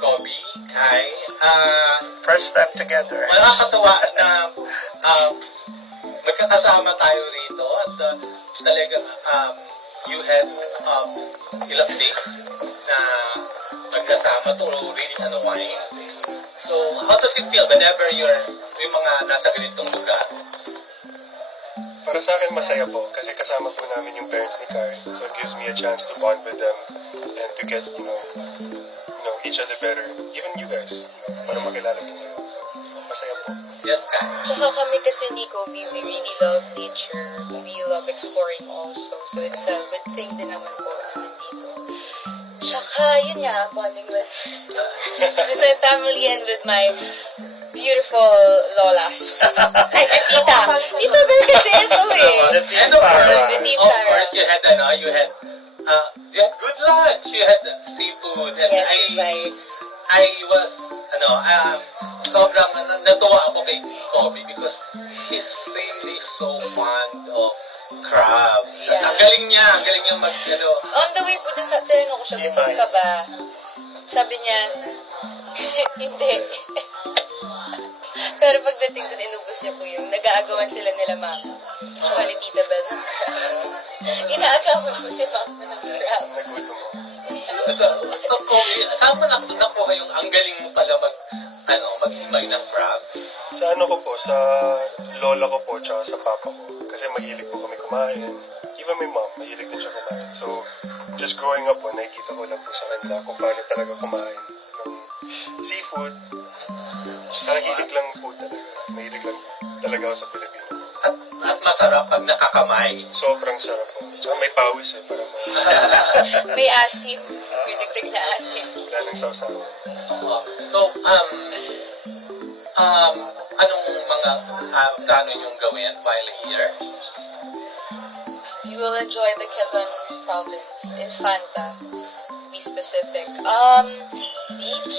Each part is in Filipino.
Kobe, Kai, First time together. nakakatawa na magkakasama tayo rito at talagang you had ilang days na magkasama to really unwind. So, how does it feel whenever yung mga nasa ganitong lugar? Para sa akin, masaya po kasi kasama po namin yung parents ni Karen. So it gives me a chance to bond with them and to get, each other better. Even you guys, para makilala po nyo. Masaya po. Yes, Kai. Tsaka kami kasi ni Kobe, we really love nature. We love exploring also. So it's a good thing din naman po na nandito. Tsaka yun nga, bonding with my family and with my beautiful lolas. Ay, tita. Tita Bel kasi ito eh. And of course, The team of Tara. course, you had good lunch. You had seafood, and Yes, advice. I was, sobrang natuwa ako kay Kobe because he's really so fond of crabs. Yeah. Ang galing niya On the way po dun sa tinanong ko siya, gutom ka ba? Sabi niya, hindi. Pero pagdating dun, inubos niya po yung nag-aagawan sila nila mama. Tsaka ni Tita Bel ng crabs. Inaagawan po si mama ng crab. Nagutom mo. So Kobe, saan mo nakuha yung ang galing mo pala maghimay ng crabs? Sa sa lola ko po, tsaka sa papa ko. Kasi mahilig po kami kumain. Even my mom, mahilig din siya kumain. So, just growing up po, nakikita ko lang po sa kanila kung paano talaga kumain ng seafood. Sa hilig lang po talaga. Mahilig lang talaga ako sa Filipino. At masarap pag nakakamay. Sobrang sarap po. Tsaka may pawis para May asim. May dagdag na asim. wala nang sausawa. So, anong mga plano niyong gawin while here? You will enjoy the Quezon province, Infanta, to be specific. Beach.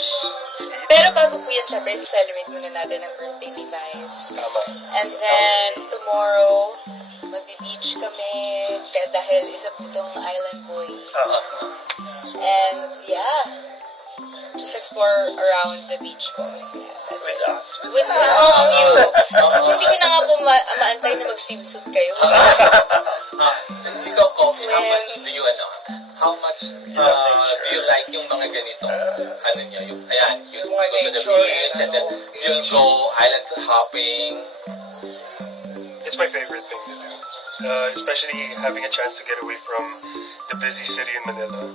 Pero bago po yan, syempre, celebrate muna natin ang birthday ni Vice. Tama. And then, tomorrow, magbe-beach kami, dahil isa po itong island boy. And, yeah, just explore around the beach po. With us. With all of you. Hindi ko na nga po maantay na mag-swimsuit kayo. Ikaw, Kobe, Swim. how much do you like yung mga ganito? Yung go to the beach and then you'll go island hopping. It's my favorite thing to do. Especially having a chance to get away from the busy city in Manila.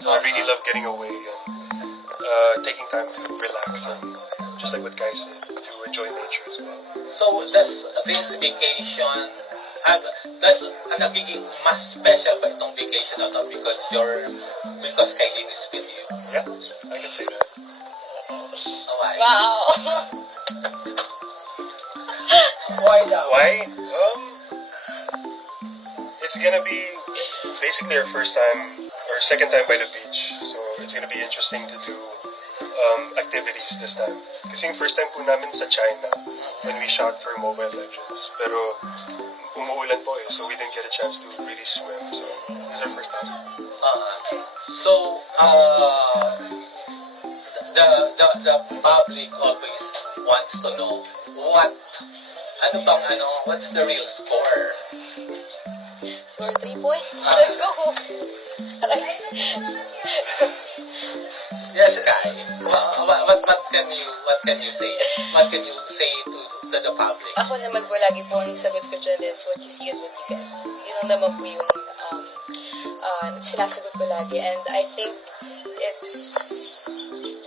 So I really love getting away and taking time to relax and just like what Kai said, to enjoy nature as well. So, does this vacation nagiging mas special ba itong vacation na to because Kailin is with you? Yeah, I can say that. Why? Wow. Why daw? Why? It's gonna be basically our first time or second time by the beach. So it's gonna be interesting to do activities this time. Kasi yung first time po namin sa China when we shot for Mobile Legends. Pero umuulan po so we didn't get a chance to really swim. So this is our first time. The public always wants to know what's the real score? Score 3 points. Let's go. Yes, Kai. What can you say? What can you say to the public? Ako naman po, lagi po ang sagot ko dyan is what you see is what you get. Yun lang naman po yung sinasagot ko lagi. And I think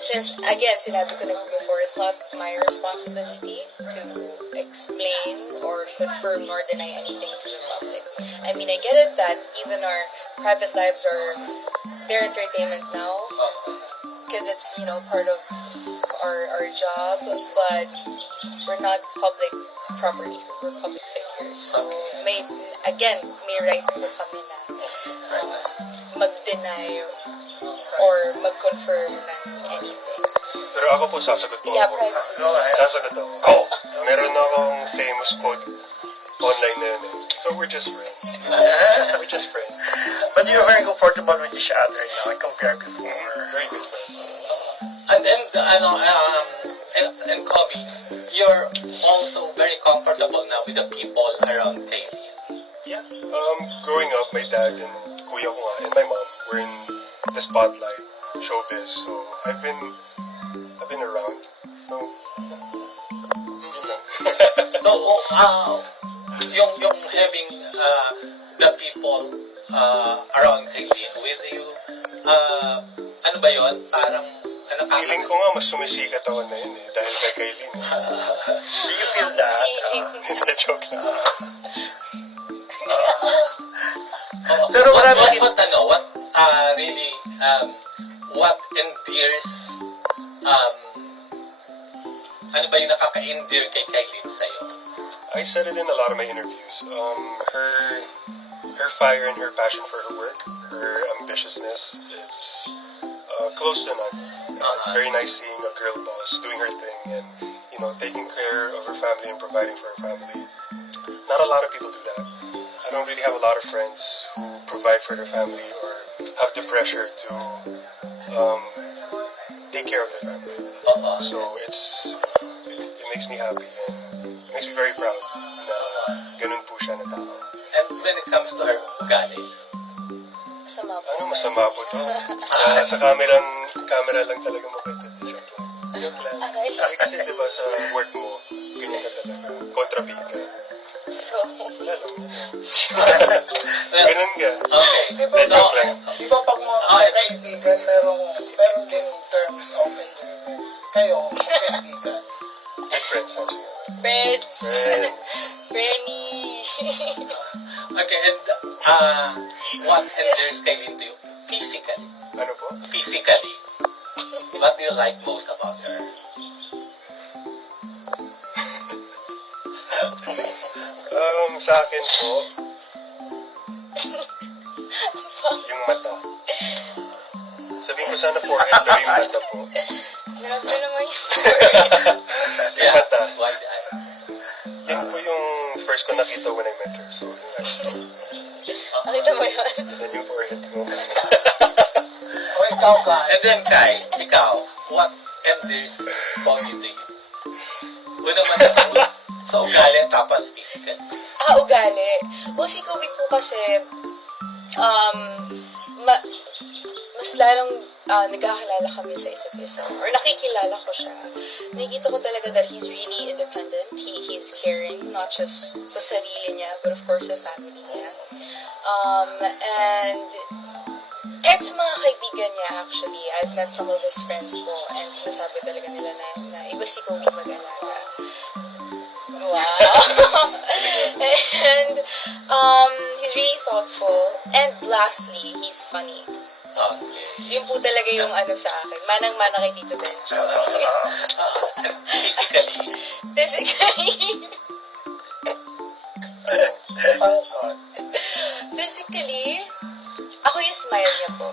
since, again, sinabi ko na po before, it's not my responsibility to explain or confirm nor deny anything to the public. I mean, I get it that even our private lives are their entertainment now, because it's, part of our job, but we're not public properties, we're public figures. So, may right po kami na mag-deny or mag-confirm ng anything. Pero ako po sasagot po Yeah, ako. privacy. Sasagot ako. Go! Meron akong famous quote online na yun. So we're just friends. We're just friends. But you're very comfortable with each other now compared before. Very good friends. And Kobe, you're also very comfortable now with the people around Kaylin. Yeah. Growing up, my dad and kuya ko nga, and my mom were in the spotlight, showbiz. So I've been around. So yun lang. So, yung having the people around Kaylin with you, ano ba yon? Parang, Feeling ko nga mas sumisikat ako na yun eh, dahil kay Kaylin. Do you feel that? Hindi, joke lang. Pero marami what really, what endears, ano ba yung nakaka-endear kay Kaylin sa'yo? I said it in a lot of my interviews. Her fire and her passion for her work, her ambitiousness, it's close to none. It's very nice seeing a girl boss doing her thing and taking care of her family and providing for her family. Not a lot of people do that. I don't really have a lot of friends who provide for their family or have the pressure to take care of their family. So it makes me happy and it makes me very proud na ganun po siya na tao. And when it comes to her ugali, Masama po. Ano, masama po to. Sa camera lang talaga makita. Joke lang. Joke lang. Aray. Kasi diba sa work mo, ganyan ka talaga. Kontrabida. So, Wala lang. well, Ganun ka. okay. Hindi, joke lang. Di ba pag mga kaibigan, meron din terms of endearment. Kayo, kaibigan. Good friends, actually. friends. Friends. Franny. Okay, and what endears Kaylin to you physically? Ano po? Physically, what do you like most about her? Sa akin po, yung mata. Sabihin ko sana forehead daw yung mata po. Grabe naman yung Yung mata. Why the eye? Yun po yung first ko nakita when I met her. So, Nakita mo yun? then yung forehead ko. O ikaw ka, And then Kai, ikaw, what endears Kobe to you? Unang mata sa ugali tapos physical. Ugali. Well, si Kobe po kasi, mas lalong nagkakilala kami sa isa't isa. Or nakikilala ko siya. Nakikita ko talaga that he's really independent. He's caring, not just sa sarili niya, but of course sa family niya. And sa mga kaibigan niya, actually, I've met some of his friends po, and sinasabi talaga nila na iba si Kobe mag-alaga. Wow! And he's really thoughtful. And lastly, he's funny. Okay. Yun po talaga yung ano sa akin. Manang-mana kay Tito Bench. Physically, Physically, pangkot. physically, ako yung smile niya po.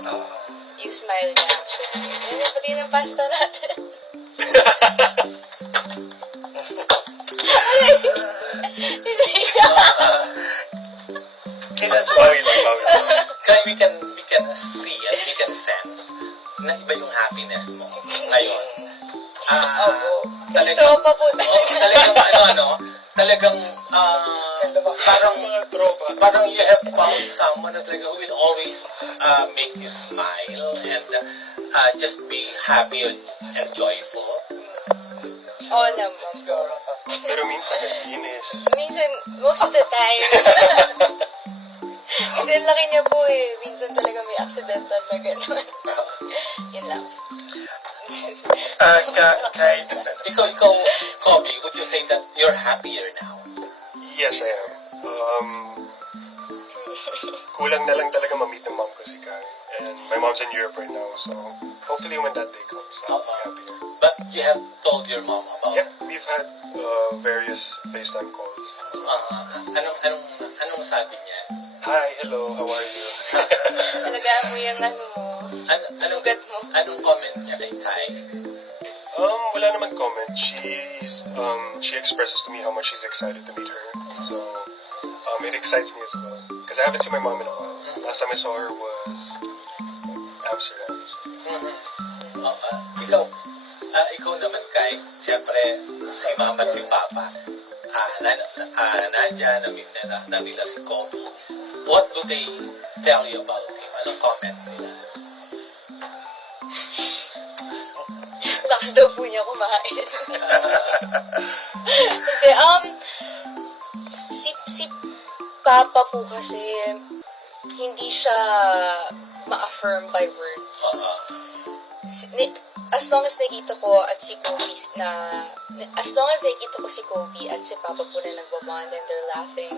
Yung smile niya, actually. Yan yung pati ng pasta natin. Ay! Hindi siya. okay, that's Bawi lang, bawi lang. Kai, we can see and we can sense na iba yung happiness mo ngayon. Opo. Kasi Talagang- tropa po talaga. talagang parang Mga tropa. parang you have found someone that who will always make you smile and just be happy and joyful. Oo naman po. Pero minsan nag-inis. Minsan, most of the time. Kasi ang laki niya po eh. Minsan talaga may accidental na gano'n. Yun lang. Kahit Ikaw, Kobe, would you say that you're happier now? Yes, I am. Kulang na lang talaga ma-meet ng mom ko si Kai. And my mom's in Europe right now, so hopefully when that day comes, I'll be happier. But you have told your mom about Yeah, we've had various FaceTime calls. anong sabi niya? Hi, hello, how are you? Talagaan mo yung ano mo. Sugat mo. Anong comment niya kay Kai? Wala naman comment. She expresses to me how much she's excited to meet her. So, it excites me as well. Because I haven't seen my mom in a while. last time I saw her was Amsterdam. Ikaw naman kay, siyempre, si mama at si papa, Nadia, namila si Kobe. What do they tell you about him? Anong comment nila? Lakas daw po niya kumain. Hindi, si Papa po kasi, hindi siya ma-affirm by words. As long as nakita ko at si Kobe as long as nakita ko si Kobe at si Papa po na nagbabond and they're laughing,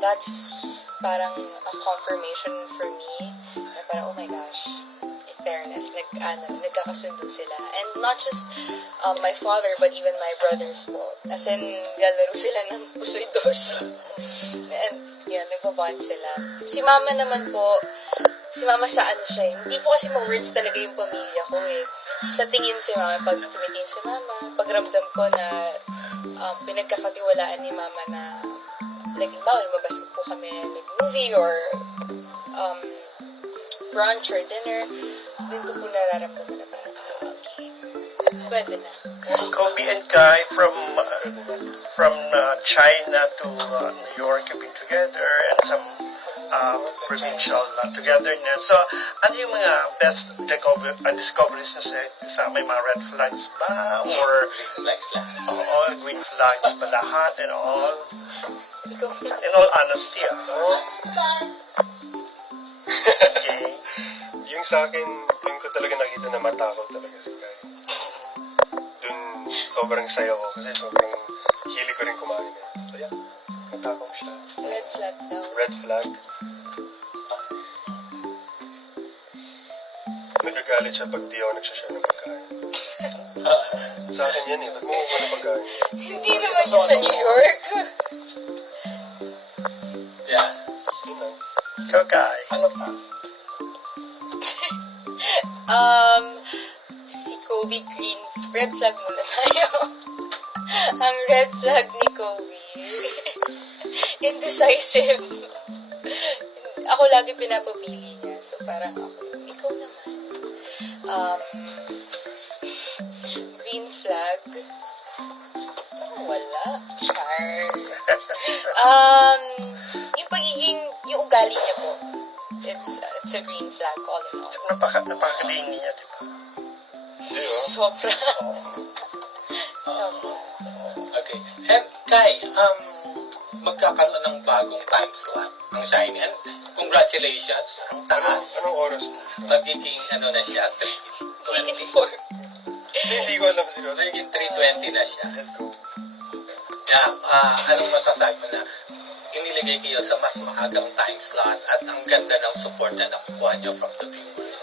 that's parang a confirmation for me na parang, oh my gosh, in fairness, nagkakasundo sila. And not just my father, but even my brothers po. As in, lalaro sila ng pusoy dos. And yun, nagbabond sila. Si Mama naman po, si Mama sa ano siya eh. Hindi po kasi ma-words talaga yung pamilya ko eh. Sa tingin si Mama, pag tumitingin si Mama, pagramdam ko na pinagkakatiwalaan ni Mama na like, lumabas po kami like movie or brunch or dinner, din ko po nararamdaman na parang, okay, pwede na. Kobe and Kai from China to New York have been together and some provincial togetherness. So, ano yung mga best discoveries nyo sa may mga red flags ba? Or Flex lang. all green flags ba lahat and all? Ikaw na. In all honesty, Okay. Yung sa akin, doon ko talaga nakita na matakot talaga si Kai. Doon sobrang saya ko kasi sobrang hili ko rin kumain eh. So yeah, matakot siya. Red flag daw. Red flag. Nagagalit siya pag di ako nagsashare ng pagkain. Sa akin yan eh, ba't mo ko ng pagkain? Hindi naman siya sa New York. Yeah. Yun lang. Ikaw, Kai. Ano pa? Si Kobe Green, red flag muna tayo. Ang red flag ni Kobe, indecisive. Ako lagi pinapapili niya. So parang ako, ikaw naman. Green flag, parang wala. Char. Yung ugali niya po. It's a green flag all in all. Napakalingi niya, di ba? Hindi oh. Sobra. Okay. And Kai, magkakaroon ng bagong time slot ng Shiny. And congratulations, ang taas. Anong oras po? Magiging na siya, 3:20. Hindi ko alam seryoso. Magiging 3:20 na siya. Let's go. Yeah, anong masasabi mo na iniligay kayo sa mas maagang time slot at ang ganda ng support na nakukuha niyo from the viewers?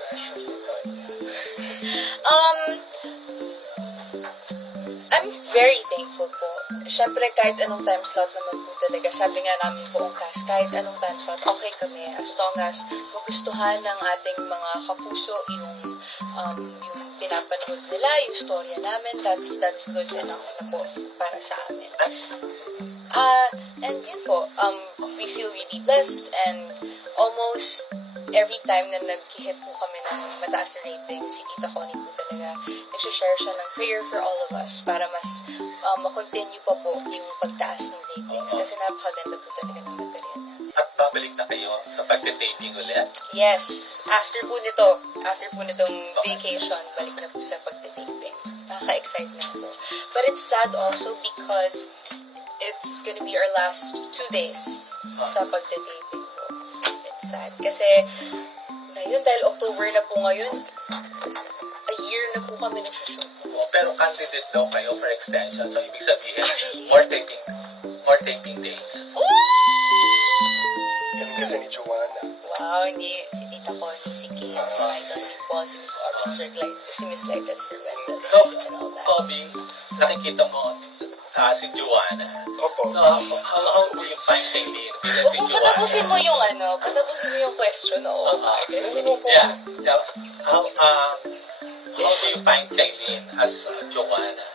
I'm very thankful po. Siyempre, kahit anong time slot naman po talaga, sabi nga namin buong cast, kahit anong time slot, okay kami. As long as magustuhan ng ating mga kapuso yung pinapanood nila, yung storya namin, that's good enough na po para sa amin. And yun po, we feel really blessed and almost every time na nag-hit po kami ng mataas na rating, si Tita Connie po talaga, nagsishare siya ng prayer for all of us para mas makontinue pa po yung pagtaas ng ratings kasi napakaganda po talaga ng material namin. At babalik na kayo sa pagtitaping ulit? Yes, after po nitong vacation, balik na po sa pagtitaping. Nakaka-excite na po. But it's sad also because it's gonna be our last 2 days sa pagtitaping po. It's sad. Kasi ngayon, dahil October na po ngayon, a year na po kami nagsushoot. Pero candidate daw kayo for extension. So, ibig sabihin, Actually? more taping days. Yan kasi ni Joanna. Wow, hindi si Tita Connie, si Kate, si Michael, si Paul, si Miss Orbis, si Miss Light, Sir Wendell, So, and all that. Kobe, nakikita mo si Joanna. Opo. So, how do you find Kaylin? Bilang si Kung Joanna. patapusin mo yung patapusin mo yung question, oo. Yeah. How do you find Kaylin as Joanna?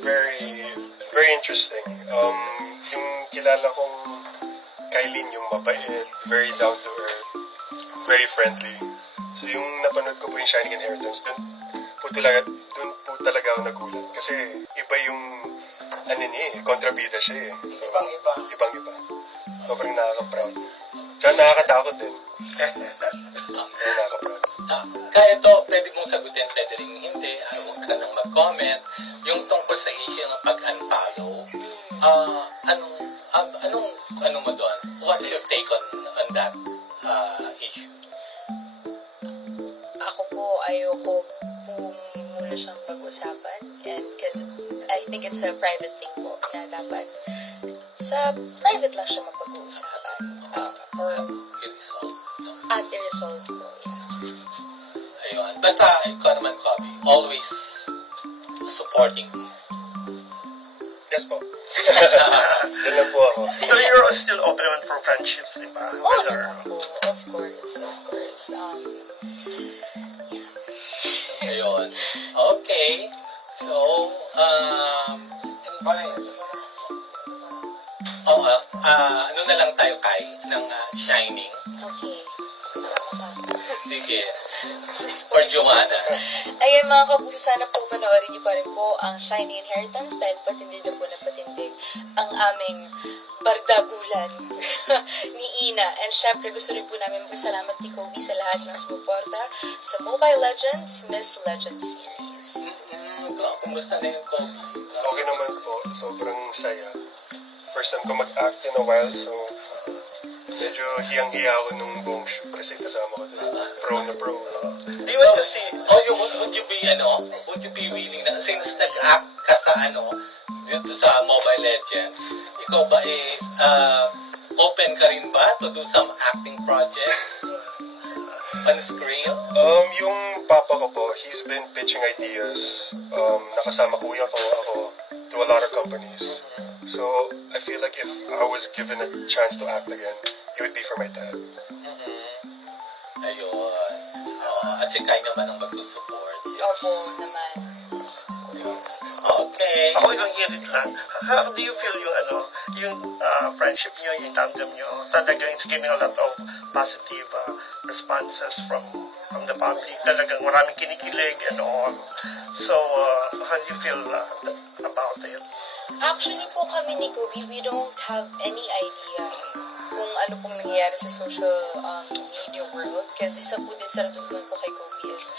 Very, very interesting. Yung kilala kong Kailin, yung mabait, very down to earth. very friendly. So yung napanood ko po yung Shining Inheritance, dun po talaga ako nagulat. Kasi iba yung, ano niya eh, kontrabida siya eh. So, Ibang-iba. Ibang-iba. Sobrang nakaka-proud. Tsaka nakakatakot din. Kaya nakaka-proud. Kaya ito, pwede mong sagutin, pwede rin hindi. Huwag ka nang mag-comment. Yung tungkol sa issue ng pag-unfollow, anong mo doon? What's your take on that issue? Ako po, ayoko po muna siyang pag-usapan. And because I think it's a private thing po na dapat sa private lang siya mapag-uusapan. Or I-resolve. at i-resolve po. Yeah. Ayun. Basta, ikaw naman, Kobe, always supporting. Yes po. Doon lang po ako. So you're still open naman for friendships, di ba? Oh, Whether, naman po. Of course, of course. Ayun. Okay. So, Invite. ano na lang tayo, Kai, ng Shining. Okay. Sama ka. Sige. Gusto ko For is- Joanna. Ayun mga kapuso, sana po panoorin niyo pa rin po ang Shiny Inheritance dahil patindi na po na patindi ang aming bardagulan ni Ina. And syempre gusto rin po namin magpasalamat ni Kobe sa lahat ng sumuporta sa Mobile Legends Miss Legends series. Kumusta na yung Kobe? Okay naman po. Sobrang saya. First time ko mag-act in a while, so medyo hiyang-hiya ako nung buong shoot kasi kasama ko doon. Pro na pro. Do you want to see, would you be willing na, since nag-act ka sa dito sa Mobile Legends, ikaw ba open ka rin ba to do some acting projects on screen? Yung papa ko po, he's been pitching ideas. Nakasama kuya ko ako to a lot of companies. So, I feel like if I was given a chance to act again, it would be for my dad. Ayun. At si Kai naman ang mag-support. Opo naman. Okay. ako yung hirit lang. How do you feel yung friendship nyo, yung tandem nyo? Talagang it's getting a lot of positive responses from the public. Talagang maraming kinikilig and all. So, how do you feel about it? Actually po kami ni Kobe, we don't have any idea kung ano pong nangyayari sa social media world. Kasi isa po din sa natutunan ko kay Kobe is